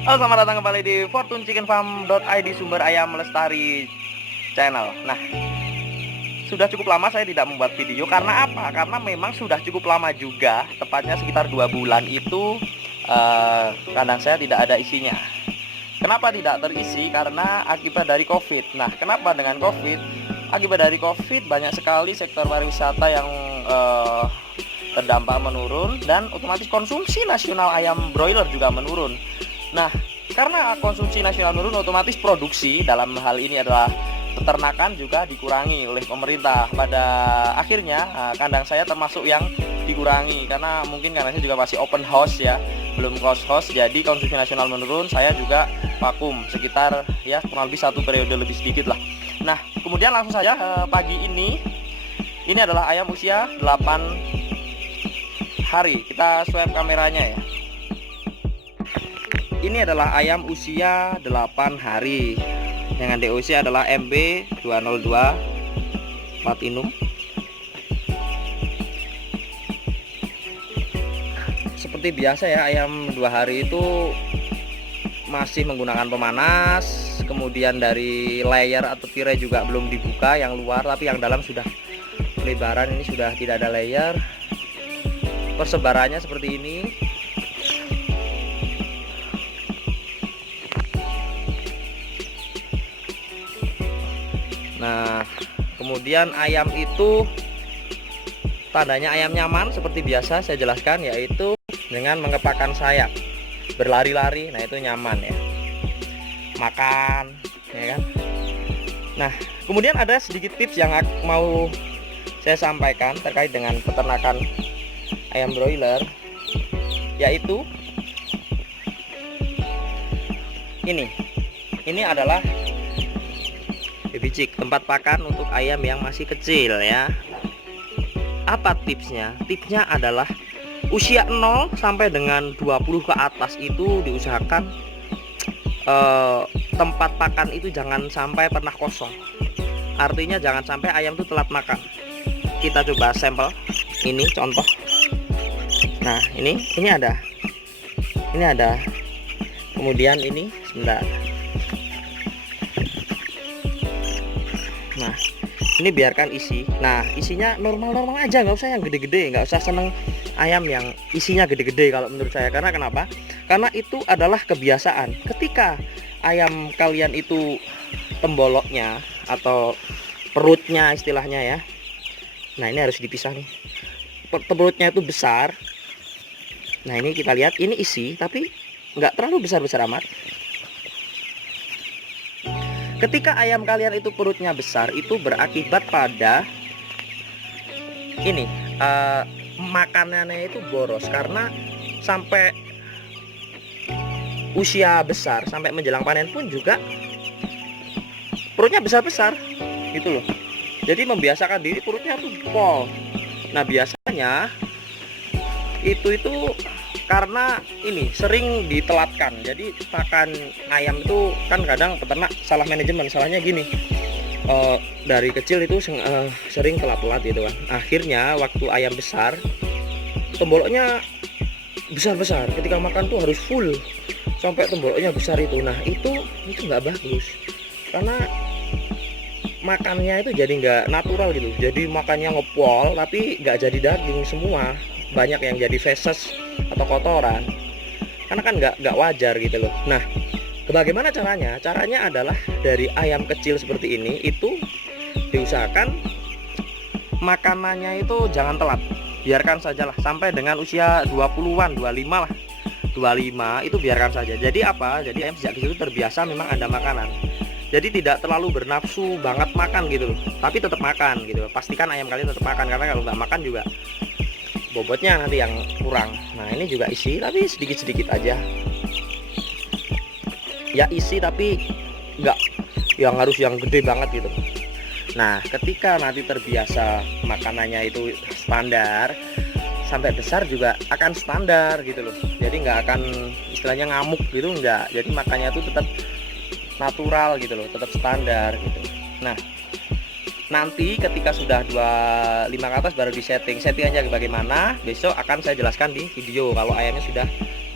Halo, selamat datang kembali di fortunechickenfarm.id, sumber ayam lestari channel. Nah, sudah cukup lama saya tidak membuat video. Karena apa? Karena memang sudah cukup lama juga, tepatnya sekitar 2 bulan itu kandang saya tidak ada isinya. Kenapa tidak terisi? Karena akibat dari COVID. Nah, kenapa dengan COVID? Akibat dari COVID banyak sekali sektor pariwisata yang terdampak menurun, dan otomatis konsumsi nasional ayam broiler juga menurun. Nah, karena konsumsi nasional menurun, otomatis produksi dalam hal ini adalah peternakan juga dikurangi oleh pemerintah. Pada akhirnya kandang saya termasuk yang dikurangi, karena mungkin kandang saya juga masih open house ya, belum close house. Jadi konsumsi nasional menurun, saya juga vakum sekitar ya kurang lebih 1 periode lebih sedikit lah. Nah, kemudian langsung saja pagi ini adalah ayam usia 8 hari. Kita swab kameranya ya. Ini adalah ayam usia 8 hari dengan DOC adalah MB202 Platinum. Seperti biasa ya, ayam 2 hari itu masih menggunakan pemanas. Kemudian dari layer atau tirai juga belum dibuka yang luar, tapi yang dalam sudah pelebaran. Ini sudah tidak ada layer. Persebarannya seperti ini. Nah, kemudian ayam itu tandanya ayam nyaman seperti biasa saya jelaskan, yaitu dengan mengepakkan sayap, berlari-lari. Nah, itu nyaman ya, makan ya kan. Nah, kemudian ada sedikit tips yang mau saya sampaikan terkait dengan peternakan ayam broiler, yaitu ini adalah baby chick, tempat pakan untuk ayam yang masih kecil ya. Apa tipsnya? Tipsnya adalah usia 0 sampai dengan 20 ke atas itu diusahakan tempat pakan itu jangan sampai pernah kosong. Artinya jangan sampai ayam itu telat makan. Kita coba sampel. Ini contoh. Nah, ini ada. Kemudian ini sebentar. Nah, ini biarkan isi. Nah, isinya normal-normal aja, nggak usah yang gede-gede, nggak usah seneng ayam yang isinya gede-gede kalau menurut saya. Karena kenapa? Karena itu adalah kebiasaan. Ketika ayam kalian itu temboloknya atau perutnya istilahnya ya. Nah, ini harus dipisah nih. Perutnya itu besar. Nah, ini kita lihat, ini isi tapi nggak terlalu besar-besar amat. Ketika ayam kalian itu perutnya besar, itu berakibat pada ini makanannya itu boros, karena sampai usia besar, sampai menjelang panen pun juga perutnya besar-besar gitu loh. Jadi membiasakan diri perutnya tuh pol. Nah, biasanya itu karena ini sering ditelatkan. Jadi pakan ayam itu kan kadang peternak salah manajemen. Salahnya gini, dari kecil itu sering telat-telat gitu kan. Akhirnya waktu ayam besar, temboloknya besar-besar. Ketika makan tuh harus full sampai temboloknya besar itu. Nah, itu nggak bagus, karena makannya itu jadi nggak natural gitu. Jadi makannya ngepol tapi nggak jadi daging semua, banyak yang jadi feses atau kotoran, karena kan nggak wajar gitu loh. Nah, bagaimana caranya? Caranya adalah dari ayam kecil seperti ini itu diusahakan makanannya itu jangan telat, biarkan sajalah sampai dengan usia 20-an, 25 lah, 25 itu biarkan saja. Jadi apa? Jadi ayam sejak kecil itu terbiasa memang ada makanan. Jadi tidak terlalu bernafsu banget makan gitu loh, tapi tetap makan gitu. Pastikan ayam kalian tetap makan, karena kalau nggak makan juga bobotnya nanti yang kurang. Nah, ini juga isi tapi sedikit-sedikit aja ya, isi tapi nggak yang harus yang gede banget gitu. Nah, ketika nanti terbiasa makanannya itu standar, sampai besar juga akan standar gitu loh. Jadi nggak akan istilahnya ngamuk gitu, enggak. Jadi makannya itu tetap natural gitu loh, tetap standar gitu. Nah, nanti ketika sudah 25 ke atas baru di settingannya bagaimana, besok akan saya jelaskan di video kalau ayamnya sudah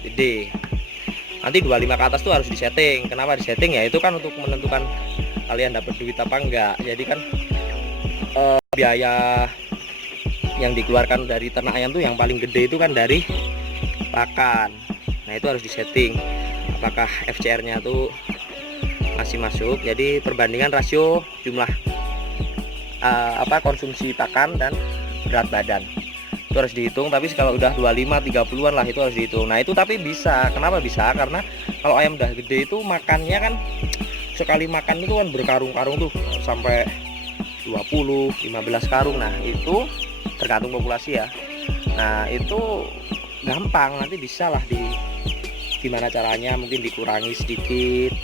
gede. Nanti 25 ke atas tuh harus disetting. Kenapa disetting? Ya itu kan untuk menentukan kalian dapat duit apa enggak. Jadi kan biaya yang dikeluarkan dari ternak ayam tuh yang paling gede itu kan dari pakan. Nah itu harus disetting apakah FCR-nya tuh masih masuk. Jadi perbandingan rasio jumlah konsumsi pakan dan berat badan itu harus dihitung. Tapi kalau udah 25 30-an lah itu harus dihitung. Nah itu tapi bisa. Kenapa bisa? Karena kalau ayam udah gede itu makannya kan sekali makan itu kan berkarung-karung tuh sampai 20 15 karung. Nah itu tergantung populasi ya. Nah itu gampang, nanti bisa lah gimana caranya, mungkin dikurangi sedikit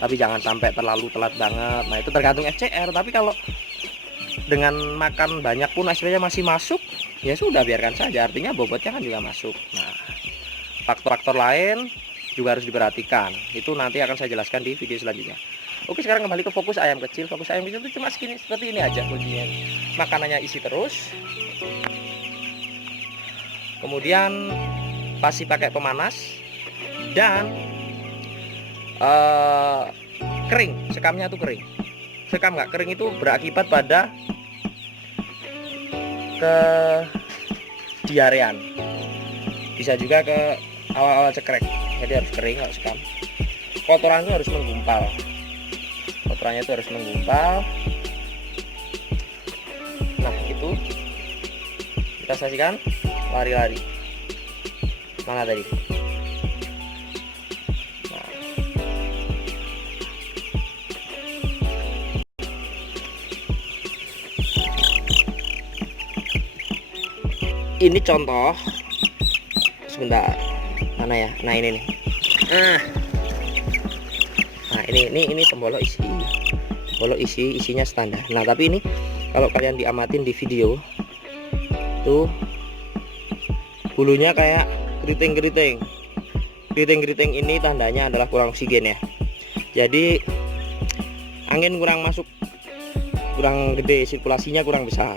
tapi jangan sampai terlalu telat banget. Nah itu tergantung FCR. Tapi kalau dengan makan banyak pun hasilnya masih masuk, ya sudah biarkan saja, artinya bobotnya kan juga masuk. Nah faktor-faktor lain juga harus diperhatikan, itu nanti akan saya jelaskan di video selanjutnya. Oke, sekarang kembali ke fokus ayam kecil. Fokus ayam kecil itu cuma segini, seperti ini aja kuncinya. Makanannya isi terus, kemudian pasti pakai pemanas dan kering, sekamnya tuh kering. Sekam nggak kering itu berakibat pada ke diarean, bisa juga ke awal-awal cekrek. Jadi harus kering kalau sekam. Kotoran itu harus menggumpal, kotorannya itu harus menggumpal. Nah itu kita saksikan lari-lari mana tadi. Ini contoh, sebentar, mana ya? Nah ini nih. Nah ini pembolok isinya standar. Nah tapi ini kalau kalian diamatin di video tuh bulunya kayak keriting. Keriting ini tandanya adalah kurang oksigen ya. Jadi angin kurang masuk, kurang gede, sirkulasinya kurang besar.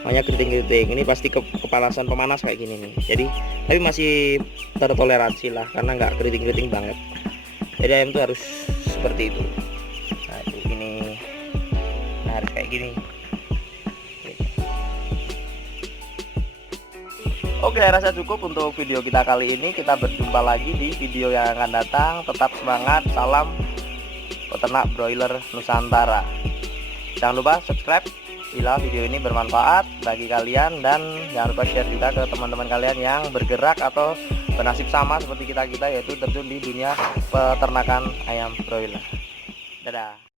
Makanya keriting ini pasti kepanasan pemanas kayak gini nih. Jadi tapi masih tertoleransi lah karena nggak keriting banget. Jadi ayam tuh harus seperti itu. Nah itu ini, nah, harus kayak gini. Oke, rasa cukup untuk video kita kali ini. Kita berjumpa lagi di video yang akan datang. Tetap semangat, salam peternak broiler Nusantara. Jangan lupa subscribe bila video ini bermanfaat bagi kalian, dan jangan lupa share juga ke teman-teman kalian yang bergerak atau bernasib sama seperti kita, yaitu terjun di dunia peternakan ayam broiler. Dadah.